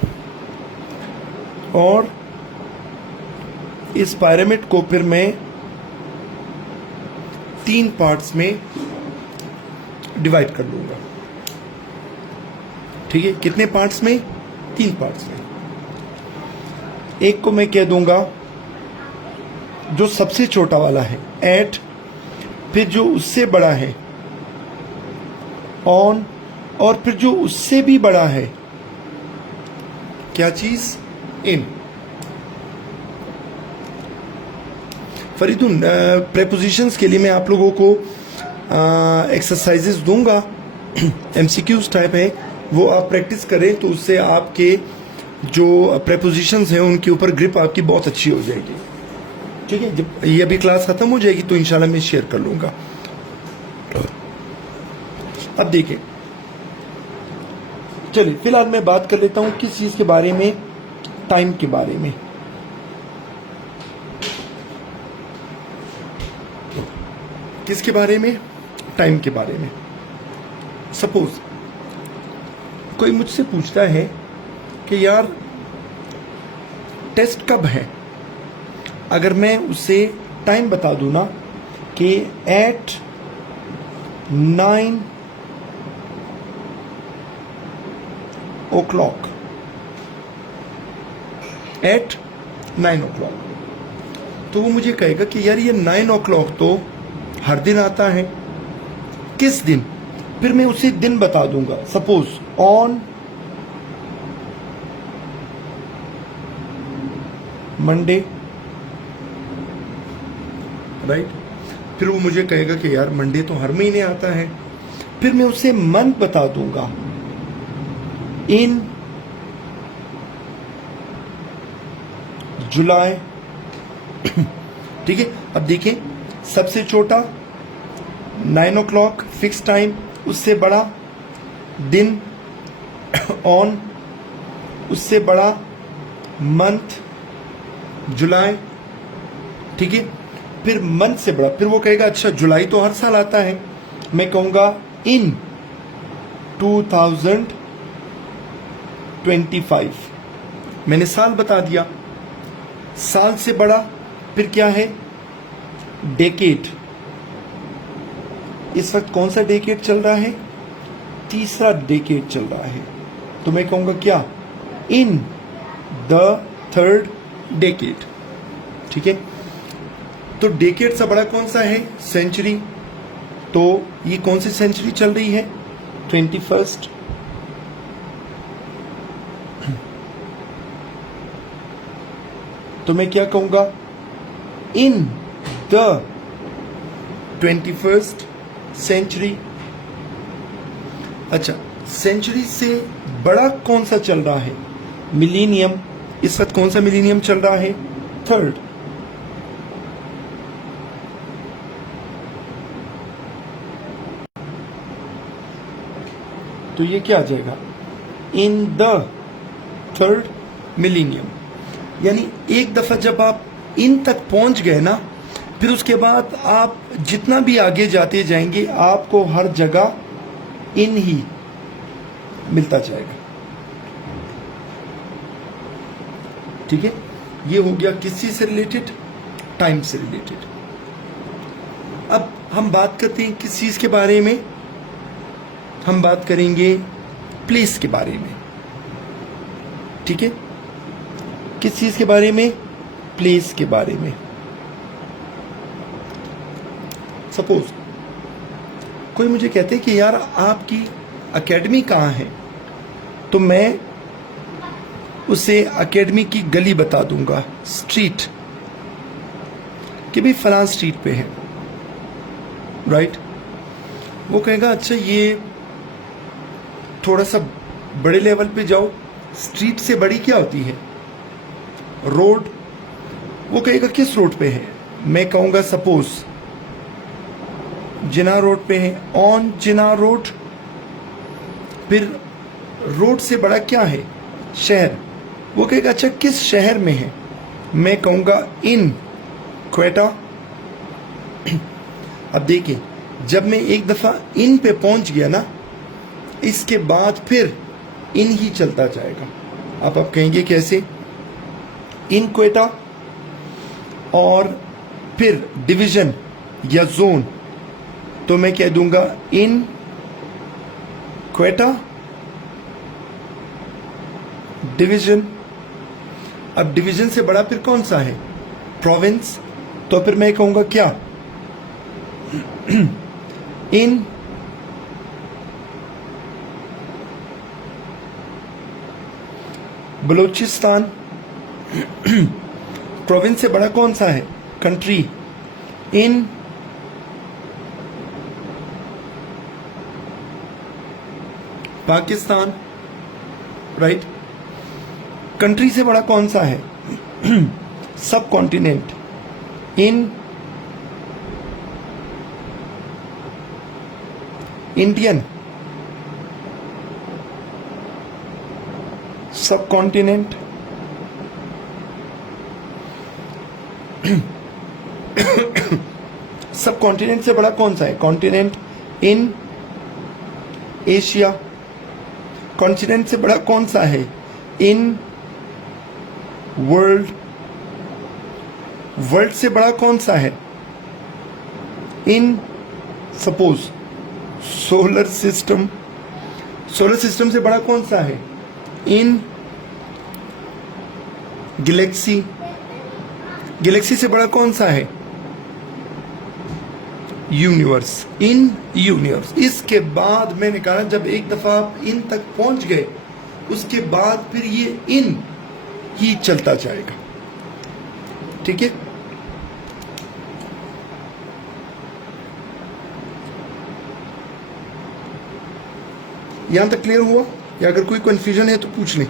और इस पिरामिड को फिर मैं 3 पार्ट्स में डिवाइड कर लूंगा। ठीक है, कितने पार्ट्स में? 3 पार्ट्स में। एक को मैं कह दूंगा जो सबसे छोटा वाला है एट, फिर जो उससे बड़ा है ऑन, और फिर जो उससे भी बड़ा है क्या चीज? इन। फरीदुन, प्रेपोजिशंस के लिए मैं आप लोगों को एक्सरसाइजेस दूंगा, एमसीक्यूज टाइप है, वो आप प्रैक्टिस करें तो उससे आपके जो प्रेपोजिशंस हैं उनके ऊपर ग्रिप आपकी बहुत अच्छी हो जाएगी। ठीक है, जब ये अभी क्लास खत्म हो जाएगी तो इंशाल्लाह मैं शेयर कर लूंगा। अब देखिए, चलिए फिलहाल मैं बात कर लेता हूं किस चीज के बारे में? टाइम के बारे में। किसके बारे में? टाइम के बारे में। सपोज कोई मुझसे पूछता है कि यार टेस्ट कब है, अगर मैं उसे टाइम बता दूं ना कि एट 9 o'clock, एट 9 o'clock, तो वो मुझे कहेगा कि यार ये 9 o'clock तो हर दिन आता है, किस दिन? फिर मैं उसे दिन बता दूंगा, सपोज ऑन मंडे, राइट। फिर वो मुझे कहेगा कि यार मंडे तो हर महीने आता है, फिर मैं उसे मंथ बता दूंगा, इन जुलाई। ठीक है, अब देखिए, सबसे छोटा 9 o'clock फिक्स टाइम, उससे बड़ा दिन ऑन, उससे बड़ा मंथ जुलाई। ठीक है, फिर मंथ से बड़ा, फिर वो कहेगा अच्छा जुलाई तो हर साल आता है, मैं कहूंगा इन 2025, मैंने साल बता दिया। साल से बड़ा फिर क्या है? डेकेड। इस वक्त कौन सा डेकेड चल रहा है? तीसरा डेकेड चल रहा है, तो मैं कहूंगा क्या? In the 3rd decade. ठीक है, तो डेकेड से बड़ा कौन सा है? सेंचुरी। तो ये कौन सी सेंचुरी चल रही है? 21st। तो मैं क्या कहूंगा? In the 21st century. अच्छा, सेंचुरी से बड़ा कौन सा चल रहा है? मिलीनियम। इस वक्त कौन सा मिलीनियम चल रहा है? 3rd। तो ये क्या आ जाएगा? In the 3rd millennium. यानी एक दफा जब आप इन तक पहुंच गए ना, फिर उसके बाद आप जितना भी आगे जाते जाएंगे आपको हर जगह इन ही मिलता जाएगा। ठीक है, ये हो गया किस चीज से रिलेटेड? टाइम से रिलेटेड। अब हम बात करते हैं किस चीज के बारे में? हम बात करेंगे प्लेस के बारे में। ठीक है, किस चीज के बारे में? प्लेस के बारे में। सपोज कोई मुझे कहते हैं कि यार आपकी एकेडमी कहाँ है, तो मैं उसे एकेडमी की गली बता दूंगा, स्ट्रीट, कि भाई फलां स्ट्रीट पे है, राइट। वो कहेगा अच्छा ये थोड़ा सा बड़े लेवल पे जाओ, स्ट्रीट से बड़ी क्या होती है? रोड। वो कहेगा किस रोड पे है? मैं कहूंगा सपोज जिना रोड पे है, ऑन जिना रोड। फिर रोड से बड़ा क्या है? शहर। वो कहेगा अच्छा किस शहर में है? मैं कहूंगा इन क्वेटा। अब देखिए, जब मैं एक दफा इन पे पहुंच गया ना, इसके बाद फिर इन ही चलता जाएगा। आप कहेंगे कैसे? इन क्वेटा, और फिर डिवीजन या जोन, तो मैं कह दूंगा इन क्वेटा डिवीजन। अब डिवीजन से बड़ा फिर कौन सा है? प्रोविंस। तो फिर मैं कहूंगा क्या? इन बलूचिस्तान। प्रोविंस से बड़ा कौन सा है? कंट्री। इन पाकिस्तान, राइट। कंट्री से बड़ा कौन सा है? सब कॉन्टिनेंट। इन इंडियन सब कॉन्टिनेंट। सब कॉन्टिनेंट से बड़ा कौन सा है? कॉन्टिनेंट। In Asia. कॉन्टिनेंट से बड़ा कौन सा है? In world. वर्ल्ड से बड़ा कौन सा है? In suppose solar system. Solar system से बड़ा कौन सा है? इन गैलेक्सी। गैलेक्सी से बड़ा कौन सा है? यूनिवर्स। In universe. इसके बाद मैंने कहा जब एक दफा आप इन तक पहुंच गए, उसके बाद फिर ये इन ही चलता जाएगा। ठीक है? यहां तक क्लियर हुआ? या अगर कोई कंफ्यूजन है तो पूछ लें।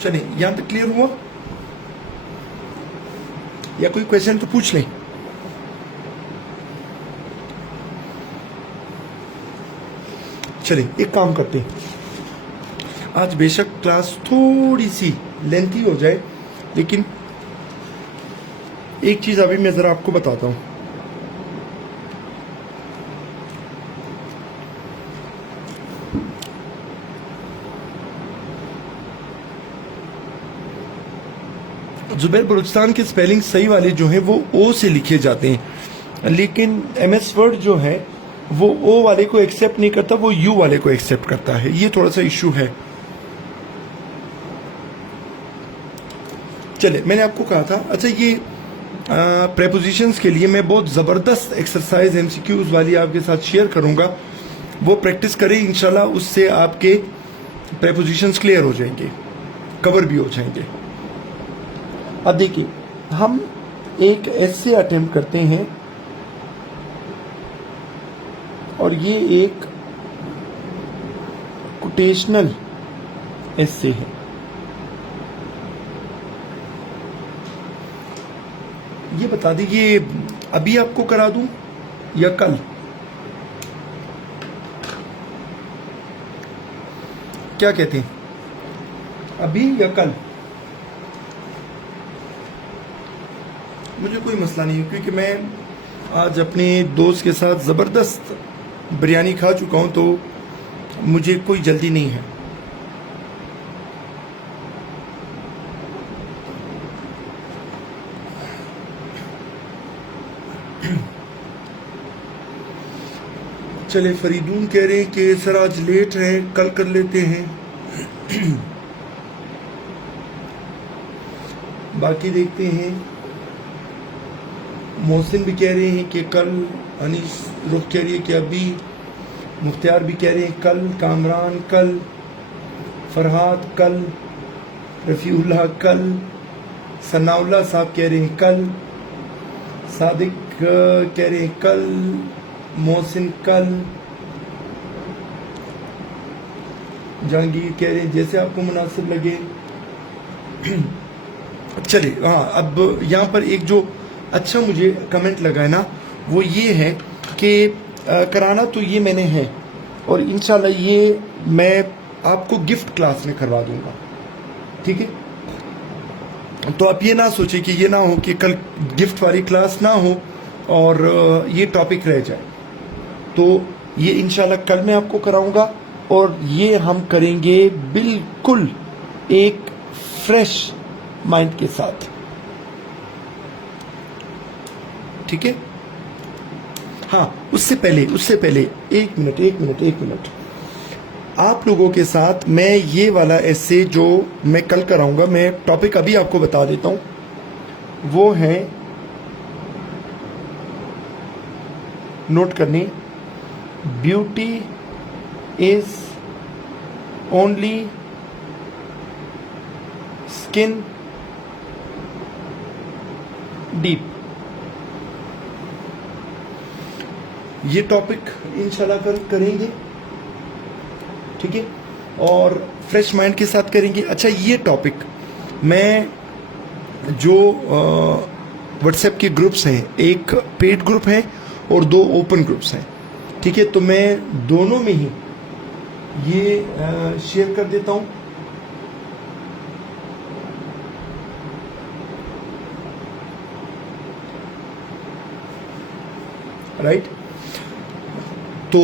चलिए, यहां तक क्लियर हुआ? या कोई क्वेश्चन तो पूछ लें। चलिए, एक काम करते हैं। आज बेशक क्लास थोड़ी सी लेंथी हो जाए, लेकिन एक चीज अभी मैं जरा आपको बताता हूं। जुबैर बलूचिस्तान के स्पेलिंग सही वाले जो हैं वो ओ से लिखे जाते हैं, लेकिन एमएस वर्ड जो है वो ओ वाले को एक्सेप्ट नहीं करता, वो यू वाले को एक्सेप्ट करता है। ये थोड़ा सा इशू है। चले, मैंने आपको कहा था, अच्छा ये प्रेपोजिशंस के लिए मैं बहुत ज़बरदस्त एक्सरसाइज एमसीक्यूज वाली आपके साथ शेयर करूंगा, वो प्रैक्टिस करें इंशाल्लाह। उससे आपके प्रेपोजिशंस क्लियर हो जाएंगे, कवर भी हो जाएंगे। अब देखिए, हम एक ऐसे अटेम्प्ट करते हैं और ये एक कोटेशनल ऐसे है। ये बता दीजिए, अभी आपको करा दूं या कल? क्या कहते हैं, अभी या कल? मुझे कोई मसला नहीं है, क्योंकि मैं आज अपने दोस्त के साथ ज़बरदस्त बिरयानी खा चुका हूं, तो मुझे कोई जल्दी नहीं है। चले, फरीदून कह रहे हैं कि सर आज लेट है, कल कर लेते हैं। बाकी देखते हैं। मोहसिन भी कह रहे हैं कि कल, अनीस रुख कह रही है कि अभी, मुख्तियार भी कह रहे हैं कल, कामरान कल, फरहाद कल, रफ़ीउल्लाह कल, सनाउल्लाह साहब कह रहे हैं कल, सादिक कह रहे हैं कल, मोहसिन कल, जहांगीर कह रहे हैं जैसे आपको मुनासिब लगे। चलिए, हाँ, अब यहाँ पर एक जो अच्छा मुझे कमेंट लगा है ना, वो ये है कि कराना तो ये मैंने है, और इंशाल्लाह ये मैं आपको गिफ्ट क्लास में करवा दूंगा, ठीक है। तो आप ये ना सोचे कि ये ना हो कि कल गिफ्ट वाली क्लास ना हो और ये टॉपिक रह जाए। तो ये इंशाल्लाह कल मैं आपको कराऊंगा, और ये हम करेंगे बिल्कुल एक फ्रेश माइंड के साथ, ठीक है। हाँ, उससे पहले एक मिनट आप लोगों के साथ मैं ये वाला ऐसे जो मैं कल कराऊंगा, मैं टॉपिक अभी आपको बता देता हूं, वो है, नोट करनी, beauty is only skin deep. ये टॉपिक इंशाल्लाह कल करेंगे, ठीक है, और फ्रेश माइंड के साथ करेंगे। अच्छा, ये टॉपिक मैं जो व्हाट्सएप के ग्रुप्स हैं, एक पेड ग्रुप है और 2 ओपन ग्रुप्स हैं, ठीक है, तो मैं दोनों में ही ये शेयर कर देता हूं। राइट, तो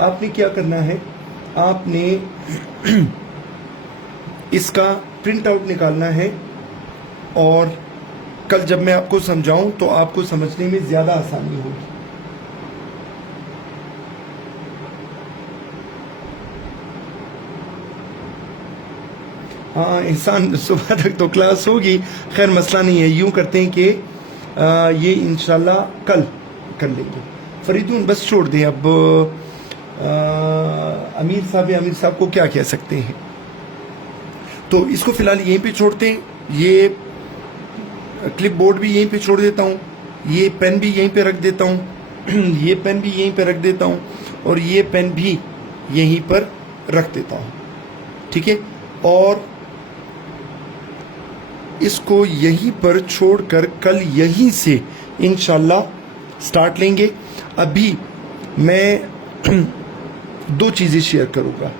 आपने क्या करना है, आपने इसका प्रिंट आउट निकालना है, और कल जब मैं आपको समझाऊं तो आपको समझने में ज्यादा आसानी होगी। हाँ, इंसान सुबह तक तो क्लास होगी, खैर मसला नहीं है। यूं करते हैं कि ये इंशाल्लाह कल कर लेंगे। फरीदून बस छोड़ दें अब। अमीर साहब को क्या कह सकते हैं, तो इसको फिलहाल यहीं पे छोड़ते हैं। ये क्लिप बोर्ड भी यहीं पे छोड़ देता हूँ, ये पेन भी यहीं पे रख देता हूँ, ये पेन भी यहीं पे रख देता हूँ, और ये पेन भी यहीं पर रख देता हूँ, ठीक है। और इसको यहीं पर छोड़कर कल यहीं से इंशाल्लाह स्टार्ट लेंगे। अभी मैं 2 चीजें शेयर करूंगा।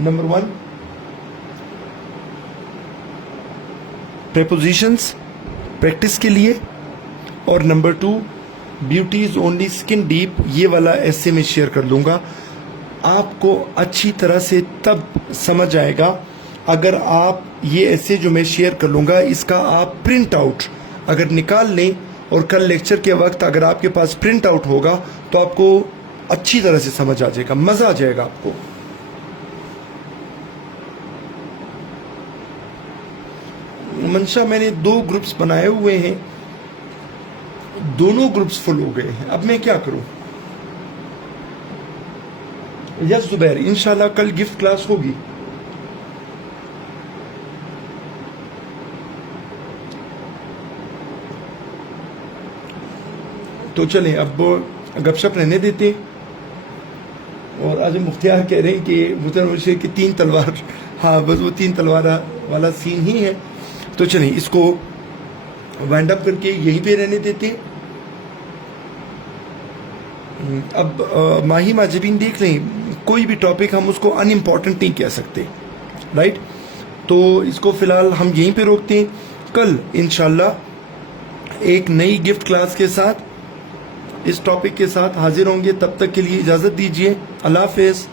नंबर 1, प्रेपोजिशंस प्रैक्टिस के लिए, और number 2, beauty is only skin deep, ये वाला ऐसे में शेयर कर दूंगा। आपको अच्छी तरह से तब समझ आएगा अगर आप ये ऐसे जो मैं शेयर कर लूंगा, इसका आप प्रिंट आउट अगर निकाल लें, और कल लेक्चर के वक्त अगर आपके पास प्रिंट आउट होगा तो आपको अच्छी तरह से समझ आ जाएगा, मजा आ जाएगा आपको। मंशा, मैंने 2 ग्रुप्स बनाए हुए हैं, दोनों ग्रुप्स फुल हो गए हैं, अब मैं क्या करूं। यस जुबैर, इंशाल्लाह कल गिफ्ट क्लास होगी। तो चलें, अब गपशप रहने देते। और आज मुख्तियार कह रहे हैं कि मुझे कि 3 तलवार, हाँ बस वो 3 तलवार वाला सीन ही है। तो चलें, इसको वाइंड अप करके यहीं पे रहने देते। अब माही माजबीन देख लें, कोई भी टॉपिक हम उसको अनइम्पॉर्टेंट नहीं कह सकते, राइट। तो इसको फिलहाल हम यहीं पे रोकते हैं। कल इंशाल्लाह एक नई गिफ्ट क्लास के साथ, इस टॉपिक के साथ हाजिर होंगे। तब तक के लिए इजाज़त दीजिए। अल्लाह हाफ़िज़।